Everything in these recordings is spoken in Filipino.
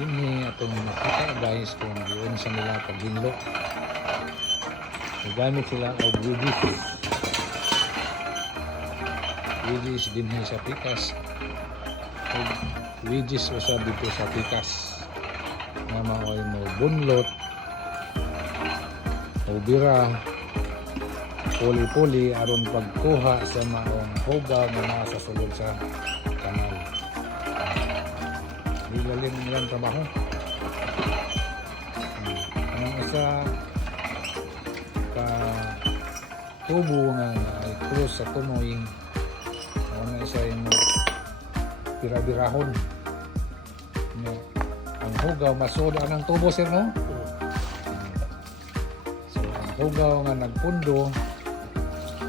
dinhi atong makita guys kung giun sa nila paghinlo. Gamit sila og wedges. Wedges dinhi sa pikas. Og wedges usab dito sa pikas. Nga maoy mo bunlot o bira puli-puli aron pagkuha sa maong hugaw nga naa sa sulod sa kanal. Ilalim nilang trabaho. Ang isa ka tubo nga ay krus sa tumoy ang isa yung birabirahon. Ang hugaw masoda ng tubo sir no? So ang hugaw nga nagpundo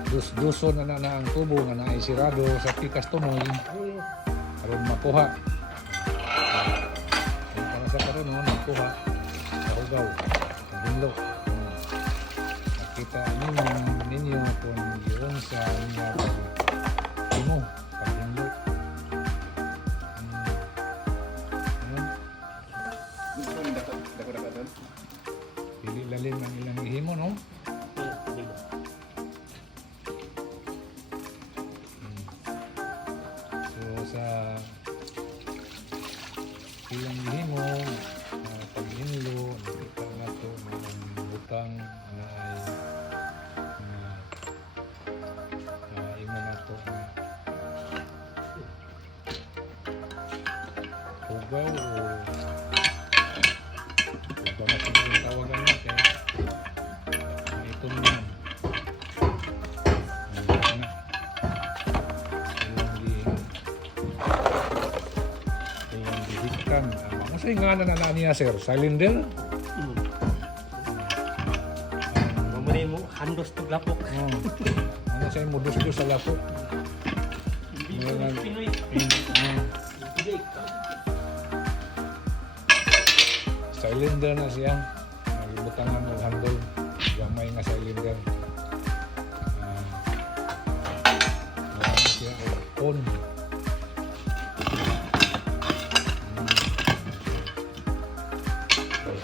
dus-duson na ang tubo nga naay sirado sa pikas tumoy aron makuha. Para sa karon no makuha sa hugaw sa hinlo. Nakita ninyo kung yun sa mga pag-imo pag-hinlo. Pili lalim ang ilang ihimo no? Sa ilang himo paghinlo nakita na ito ang butang na ay imo na ito hugaw o ba natin yung tawagan natin ito naman ano nga na niya sir? Cylinder? Mamali mo, handos to lapok. Ano sa'yo mo dos sa lapok? Pinoy. Cylinder na siya. Nalibutangan ng handle. Gamay nga cylinder. Gamay siya on.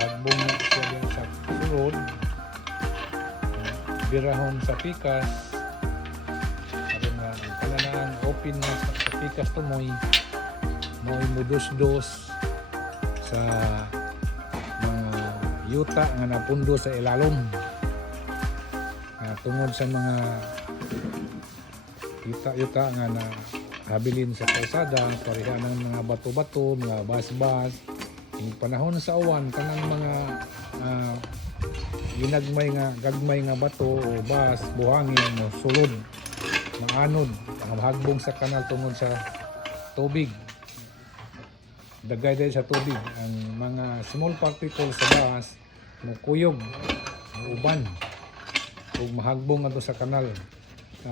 Hagbong na siya yan sa sulod. Birahon sa pikas. Aron nga ang kalanaan open na sa pikas tumoy. Mo'y mudos-dos sa mga yuta nga napundo sa ilalom. Tungod sa mga yuta-yuta nga na habilin sa kalsada, pareha ng mga bato-bato, mga bas-bas. Yung panahon sa uwan kanang mga gagmay nga bato o bas buhangin mo sulod maanod ang hagbong sa kanal tungod sa tubig, dagay dahil sa tubig ang mga small particles sa bas mo kuyog mo uban ug mahagbong ato sa kanal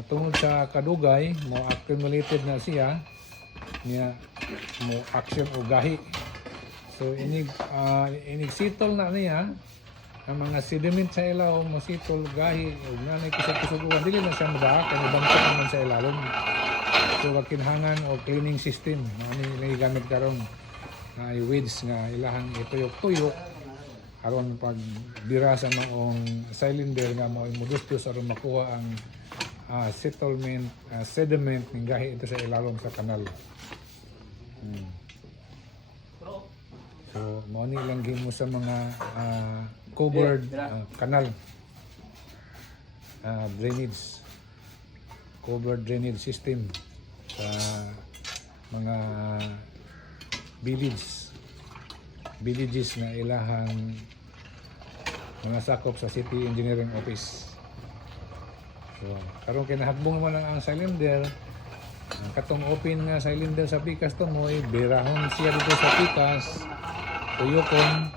tungod sa kadugay mo accumulated na siya niya mo action o gahi. So inig-sitol na niya ang mga sediment sa ilaw, masitol, gahi, ug nanay kusog-kusuguan dili na siya madaak kay bangkot naman sa ilalom. So kinhangan o cleaning system ani gamit karon na weeds nga ilahang ituyok-tuyok aron pag bira sa maong cylinder nga mao modustos aron makuha ang settlement sediment ning gahi ito sa ilalom sa kanal. So, mo ni lang mo sa mga covered kanal drainage covered drainage system sa mga villages na ilahang mga sakop sa City Engineering Office. So, karon kinahagbong naman ang cylinder. Ang katong open nga cylinder sa pikas to mo, birahon siya dito sa pikas, tuyokon,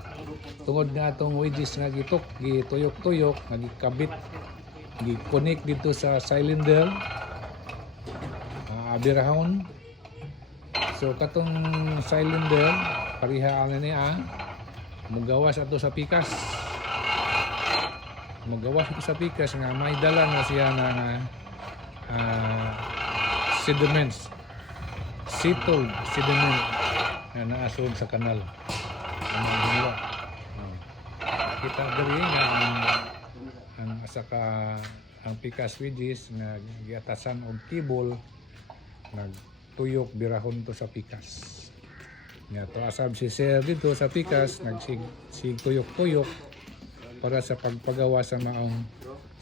tungod nga itong wedges nga gituyok-tuyok, nagikabit, gikonik dito sa cylinder, birahon. So katong cylinder, parihaan na niya, magawas ato sa pikas. Magawas ato sa pikas nga may dala na siya na sediments, settled sediment na naasod sa kanal. ang hilo. Kita diri nga ang asa ka ang pikas switches nga giatasan og cable nagtuyok birahon to sa pikas. Nga to asab si sir dito sa pikas nagsig tuyok-tuyok para sa pagpagawa sa maong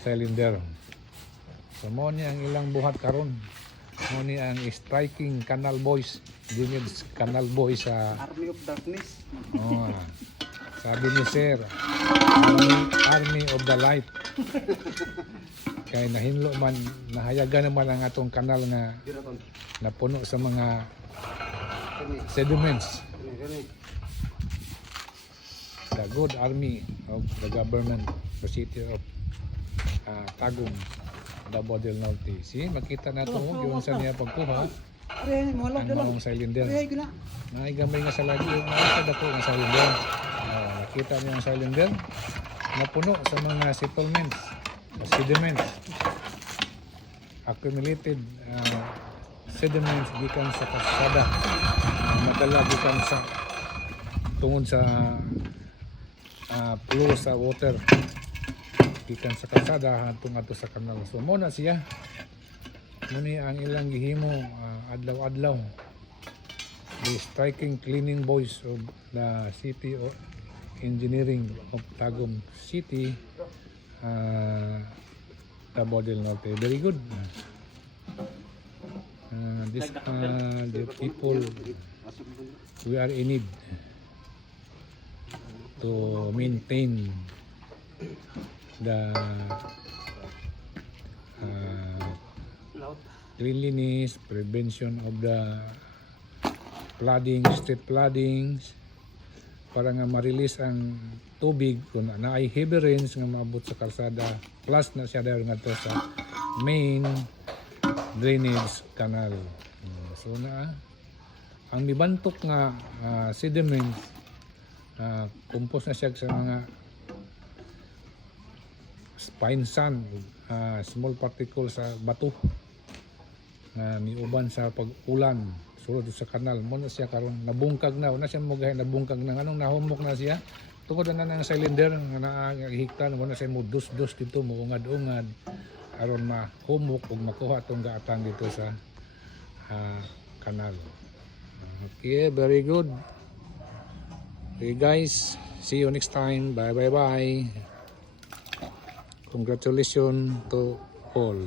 cylinder. So mo ni ang ilang buhat karon. Mo ni ang striking canal boys, Jimid's canal boy sa Army of Darkness. oh, sabi ni sir, Army of the Light. Kay nahinlo man, nahayagan naman ang atong kanal nga Diraton. napuno sa mga Kani. sediments. Kani. The good army of the government, the city of Tagum, Davao del Norte. See, makita na ito yung sa niya pagkuha Are mo ang maong cylinder. Are gina. Naigamay nga sa lagi yung nakasad ako ang cylinder. Nakita niyo ang cylinder napuno sa mga settlements, sediments, accumulated sediments gikan sa kalsada, madala gikan sa tungod sa flow sa water gikan sa kalsada hantong ato sa kanal. So mo na siya muni ang ilang gihimo adlaw-adlaw, the striking cleaning boys of the city of engineering of Tagum City, Davao del Norte. Very good. The people, we are in need to maintain the cleanliness, prevention of the flooding, street floodings, para nga ma-release ang tubig kung naay heavy rains nga maabot sa kalsada, plus na siya dahil nga to sa main drainage canal. So na ang mibantok nga sediments, compose na siya sa mga fine sand, small particles sa bato na miuban sa pag-ulan sulod sa kanal. Mo na siya karon nabungkag na, wala siya mogahay nabungkag na anong nahumok na siya tungod na nang cylinder nga naahiktan mo na siya mo dus dito mo ungad-ungad aron mahumok ug makuha tong gaatang dito sa kanal. Okay, very good. Okay guys, see you next time. Bye. Congratulations to all.